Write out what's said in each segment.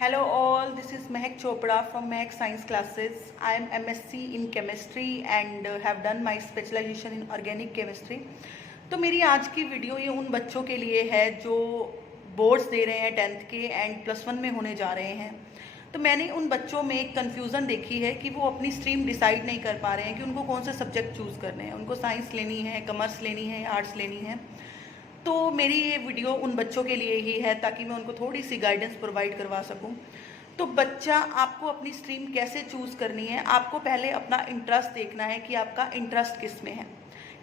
Hello all, this is Mehak Chopra from Mehak Science Classes. I am MSc in Chemistry and have done my specialization in Organic Chemistry. तो मेरी आज की video ये उन बच्चों के लिए है जो बोर्ड्स दे रहे हैं 10th के एंड +1 में होने जा रहे हैं। तो मैंने उन बच्चों में एक कन्फ्यूज़न देखी है कि वो अपनी स्ट्रीम डिसाइड नहीं कर पा रहे हैं कि उनको कौन से सब्जेक्ट चूज़ करने हैं, उनको साइंस लेनी है, कॉमर्स लेनी है, आर्ट्स लेनी है। तो मेरी ये वीडियो उन बच्चों के लिए ही है ताकि मैं उनको थोड़ी सी गाइडेंस प्रोवाइड करवा सकूं। तो बच्चा, आपको अपनी स्ट्रीम कैसे चूज़ करनी है, आपको पहले अपना इंटरेस्ट देखना है कि आपका इंटरेस्ट किस में है।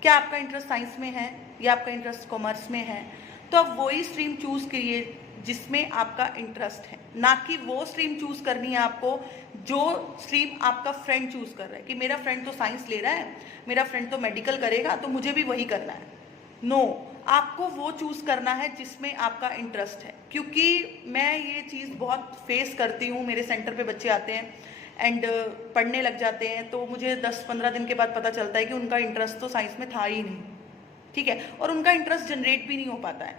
क्या आपका इंटरेस्ट साइंस में है या आपका इंटरेस्ट कॉमर्स में है? तो आप वही स्ट्रीम चूज़ करिए जिसमें आपका इंटरेस्ट है, ना कि वो स्ट्रीम चूज़ करनी है आपको जो स्ट्रीम आपका फ्रेंड चूज़ कर रहा है कि मेरा फ्रेंड तो साइंस ले रहा है, मेरा फ्रेंड तो मेडिकल करेगा तो मुझे भी वही करना है। नो, आपको वो चूज़ करना है जिसमें आपका इंटरेस्ट है। क्योंकि मैं ये चीज़ बहुत फेस करती हूँ, मेरे सेंटर पे बच्चे आते हैं एंड पढ़ने लग जाते हैं तो मुझे 10-15 दिन के बाद पता चलता है कि उनका इंटरेस्ट तो साइंस में था ही नहीं, ठीक है, और उनका इंटरेस्ट जनरेट भी नहीं हो पाता है।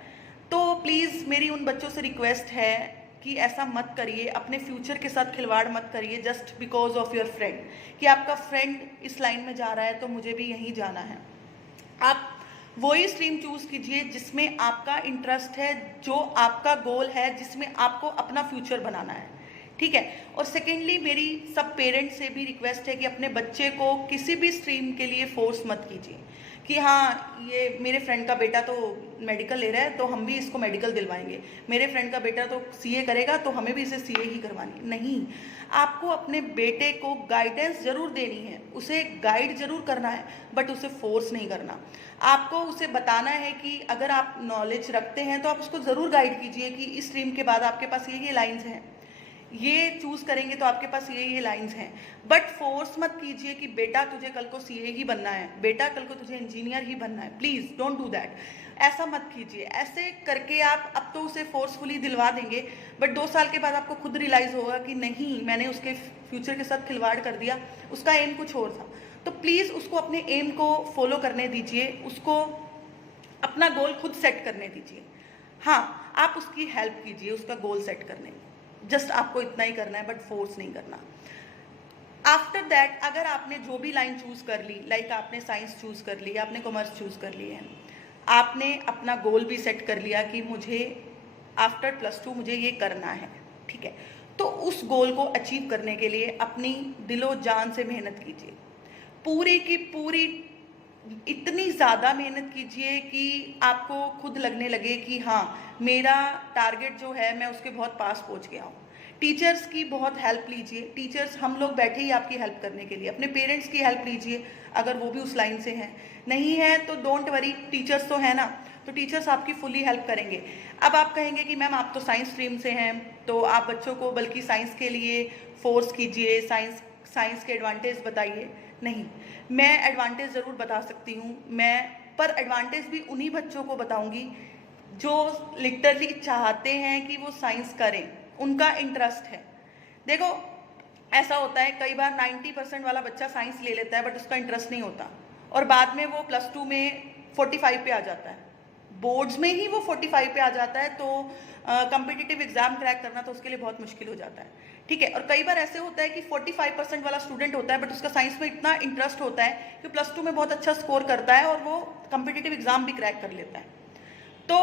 तो प्लीज़ मेरी उन बच्चों से रिक्वेस्ट है कि ऐसा मत करिए, अपने फ्यूचर के साथ खिलवाड़ मत करिए just because of your friend, कि आपका फ्रेंड इस लाइन में जा रहा है तो मुझे भी यहीं जाना है। आप वही स्ट्रीम चूज कीजिए जिसमें आपका इंटरेस्ट है, जो आपका गोल है, जिसमें आपको अपना फ्यूचर बनाना है, ठीक है। और सेकेंडली मेरी सब पेरेंट्स से भी रिक्वेस्ट है कि अपने बच्चे को किसी भी स्ट्रीम के लिए फोर्स मत कीजिए कि हाँ ये मेरे फ्रेंड का बेटा तो मेडिकल ले रहा है तो हम भी इसको मेडिकल दिलवाएंगे, मेरे फ्रेंड का बेटा तो सीए करेगा तो हमें भी इसे सीए ही करवानी। नहीं, आपको अपने बेटे को गाइडेंस जरूर देनी है, उसे गाइड जरूर करना है, बट उसे फोर्स नहीं करना। आपको उसे बताना है कि अगर आप नॉलेज रखते हैं तो आप उसको ज़रूर गाइड कीजिए कि इस स्ट्रीम के बाद आपके पास ये लाइंस हैं, ये चूज़ करेंगे तो आपके पास ये लाइंस हैं। बट फोर्स मत कीजिए कि बेटा तुझे कल को सीए ही बनना है, बेटा कल को तुझे इंजीनियर ही बनना है। प्लीज़ डोंट डू दैट, ऐसा मत कीजिए। ऐसे करके आप अब तो उसे फोर्सफुली दिलवा देंगे, बट 2 साल के बाद आपको खुद रियलाइज़ होगा कि नहीं, मैंने उसके फ्यूचर के साथ खिलवाड़ कर दिया, उसका एम कुछ और था। तो प्लीज़ उसको अपने एम को फॉलो करने दीजिए, उसको अपना गोल खुद सेट करने दीजिए। हाँ, आप उसकी हेल्प कीजिए उसका गोल सेट करने में, जस्ट आपको इतना ही करना है, बट फोर्स नहीं करना। आफ्टर दैट अगर आपने जो भी लाइन चूज कर ली, लाइक आपने साइंस चूज कर ली, आपने कॉमर्स चूज कर ली है, आपने अपना गोल भी सेट कर लिया कि मुझे आफ्टर +2 मुझे ये करना है, ठीक है, तो उस गोल को अचीव करने के लिए अपनी दिलो जान से मेहनत कीजिए, पूरी की पूरी, इतनी ज़्यादा मेहनत कीजिए कि आपको खुद लगने लगे कि हाँ मेरा टारगेट जो है मैं उसके बहुत पास पहुंच गया हूँ। टीचर्स की बहुत हेल्प लीजिए, टीचर्स, हम लोग बैठे ही आपकी हेल्प करने के लिए। अपने पेरेंट्स की हेल्प लीजिए अगर वो भी उस लाइन से हैं, नहीं है तो डोंट वरी, टीचर्स तो है ना, तो टीचर्स आपकी फुली हेल्प करेंगे। अब आप कहेंगे कि मैम आप तो साइंस स्ट्रीम से हैं तो आप बच्चों को बल्कि साइंस के लिए फोर्स कीजिए, साइंस के एडवांटेज बताइए। नहीं, मैं एडवांटेज ज़रूर बता सकती हूँ, पर एडवांटेज भी उन्हीं बच्चों को बताऊँगी जो लिटरली चाहते हैं कि वो साइंस करें, उनका इंटरेस्ट है। देखो, ऐसा होता है कई बार 90% वाला बच्चा साइंस ले लेता है बट उसका इंटरेस्ट नहीं होता, और बाद में वो +2 में 45 पे आ जाता है, बोर्ड्स में ही वो 45 पे आ जाता है, तो कम्पिटिटिव एग्जाम क्रैक करना तो उसके लिए बहुत मुश्किल हो जाता है, ठीक है। और कई बार ऐसे होता है कि 45% वाला स्टूडेंट होता है बट उसका साइंस में इतना इंटरेस्ट होता है कि +2 में बहुत अच्छा स्कोर करता है और वो कम्पिटिटिव एग्जाम भी क्रैक कर लेता है। तो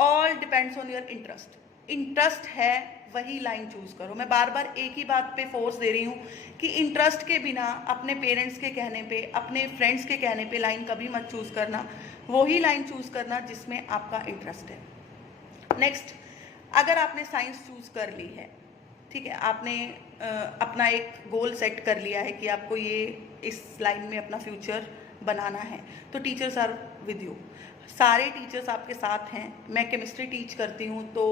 all depends on your interest. Interest है वही लाइन चूज करो। मैं बार बार एक ही बात पे फोर्स दे रही हूँ कि इंटरेस्ट के बिना, अपने पेरेंट्स के कहने पे, अपने फ्रेंड्स के कहने पे लाइन कभी मत चूज करना, वही लाइन चूज करना जिसमें आपका इंटरेस्ट है। नेक्स्ट, अगर आपने साइंस चूज कर ली है, ठीक है, आपने अपना एक गोल सेट कर लिया है कि आपको ये इस लाइन में अपना फ्यूचर बनाना है, तो टीचर्स आर विद यू, सारे टीचर्स आपके साथ हैं। मैं केमिस्ट्री टीच करती हूँ तो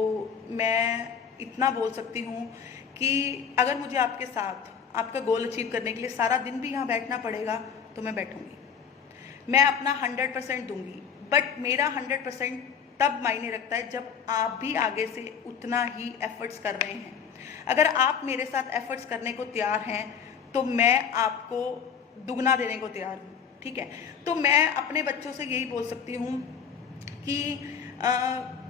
मैं इतना बोल सकती हूँ कि अगर मुझे आपके साथ आपका गोल अचीव करने के लिए सारा दिन भी यहाँ बैठना पड़ेगा तो मैं बैठूँगी, मैं अपना 100% दूंगी, बट मेरा 100% तब मायने रखता है जब आप भी आगे से उतना ही एफर्ट्स कर रहे हैं। अगर आप मेरे साथ एफर्ट्स करने को तैयार हैं तो मैं आपको दुगना देने को तैयार हूँ, ठीक है। तो मैं अपने बच्चों से यही बोल सकती हूँ कि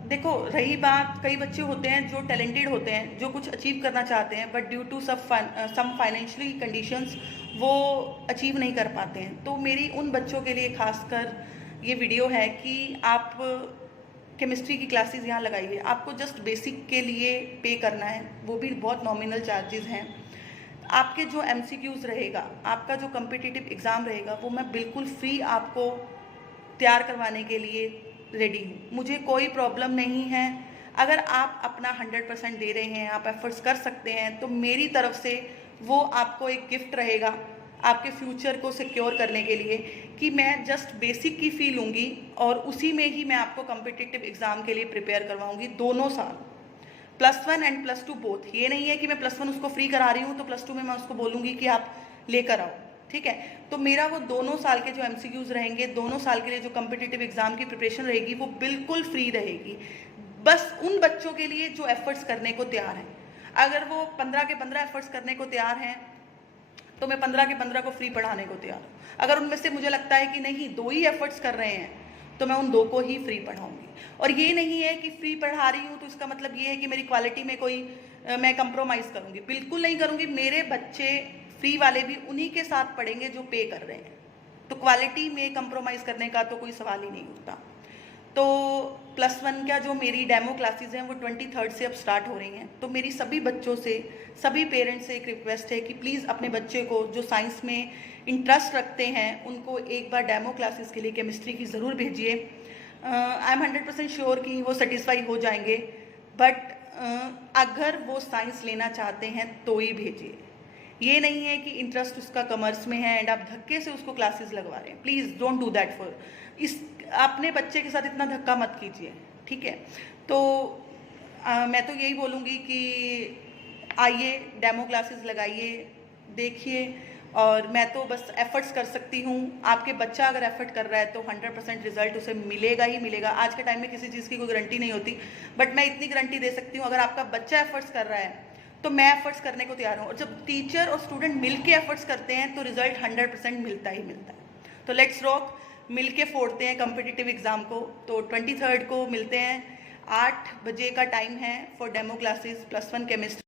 देखो, रही बात, कई बच्चे होते हैं जो टैलेंटेड होते हैं, जो कुछ अचीव करना चाहते हैं, but due to some financially conditions वो अचीव नहीं कर पाते हैं। तो मेरी उन बच्चों के लिए खासकर ये वीडियो है कि आप केमिस्ट्री की क्लासेस यहाँ लगाइए। आपको जस्ट बेसिक के लिए पे करना है, वो भी बहुत नॉमिनल चार्जेस हैं। आपके जो MCQs रहेगा, आपका जो कम्पिटिटिव एग्ज़ाम रहेगा, वो मैं बिल्कुल फ्री आपको तैयार करवाने के लिए रेडी हूँ। मुझे कोई प्रॉब्लम नहीं है। अगर आप अपना 100% दे रहे हैं, आप एफर्ट्स कर सकते हैं, तो मेरी तरफ से वो आपको एक गिफ्ट रहेगा आपके फ्यूचर को सिक्योर करने के लिए, कि मैं जस्ट बेसिक की फ़ी लूँगी और उसी में ही मैं आपको कम्पिटिटिव एग्ज़ाम के लिए प्रिपेयर करवाऊँगी दोनों साल, +1 एंड +2 बोथ। ये नहीं है कि मैं +1 उसको फ्री करा रही हूँ तो +2 में मैं उसको बोलूँगी कि आप लेकर आओ, ठीक है। तो मेरा वो दोनों साल के जो MCQs रहेंगे, दोनों साल के लिए जो कम्पिटिटिव एग्ज़ाम की प्रिपरेशन रहेगी, वो बिल्कुल फ्री रहेगी। बस उन बच्चों के लिए जो एफर्ट्स करने को तैयार हैं। अगर वो 15 के 15 एफर्ट्स करने को तैयार हैं, तो मैं 15 के 15 को फ्री पढ़ाने को तैयार हूँ। अगर उनमें से मुझे लगता है कि नहीं, 2 ही एफर्ट्स कर रहे हैं, तो मैं उन 2 को ही फ्री पढ़ाऊँगी। और ये नहीं है कि फ्री पढ़ा रही हूँ तो इसका मतलब ये है कि मेरी क्वालिटी में कोई मैं कंप्रोमाइज़ करूँगी, बिल्कुल नहीं करूँगी। मेरे बच्चे फ्री वाले भी उन्हीं के साथ पढ़ेंगे जो पे कर रहे हैं, तो क्वालिटी में कंप्रोमाइज़ करने का तो कोई सवाल ही नहीं उठता। तो +1 का जो मेरी डेमो क्लासेस हैं वो 23rd से अब स्टार्ट हो रही हैं। तो मेरी सभी बच्चों से, सभी पेरेंट्स से एक रिक्वेस्ट है कि प्लीज़ अपने बच्चे को जो साइंस में इंटरेस्ट रखते हैं, उनको एक बार डेमो क्लासेस के लिए केमिस्ट्री की ज़रूर भेजिए। आई एम 100% श्योर कि वो सेटिस्फाई हो जाएंगे, बट अगर वो साइंस लेना चाहते हैं तो ही भेजिए। ये नहीं है कि इंटरेस्ट उसका कॉमर्स में है एंड आप धक्के से उसको क्लासेस लगवा रहे हैं। Please don't do that for इस अपने बच्चे के साथ इतना धक्का मत कीजिए, ठीक है। तो मैं तो यही बोलूँगी कि आइए, डेमो क्लासेस लगाइए, देखिए। और मैं तो बस एफर्ट्स कर सकती हूँ। आपके बच्चा अगर एफर्ट कर रहा है तो 100% रिजल्ट उसे मिलेगा ही मिलेगा। आज के टाइम में किसी चीज़ की कोई गारंटी नहीं होती, बट मैं इतनी गारंटी दे सकती हूँ, अगर आपका बच्चा एफर्ट्स कर रहा है तो मैं एफर्ट्स करने को तैयार हूँ। और जब टीचर और स्टूडेंट मिल के एफर्ट्स करते हैं तो रिजल्ट 100% मिलता ही मिलता है। तो लेट्स रॉक, मिल के फोड़ते हैं कम्पिटिटिव एग्ज़ाम को। तो 23rd को मिलते हैं, 8 बजे का टाइम है फॉर डेमो क्लासेस +1 केमिस्ट्री।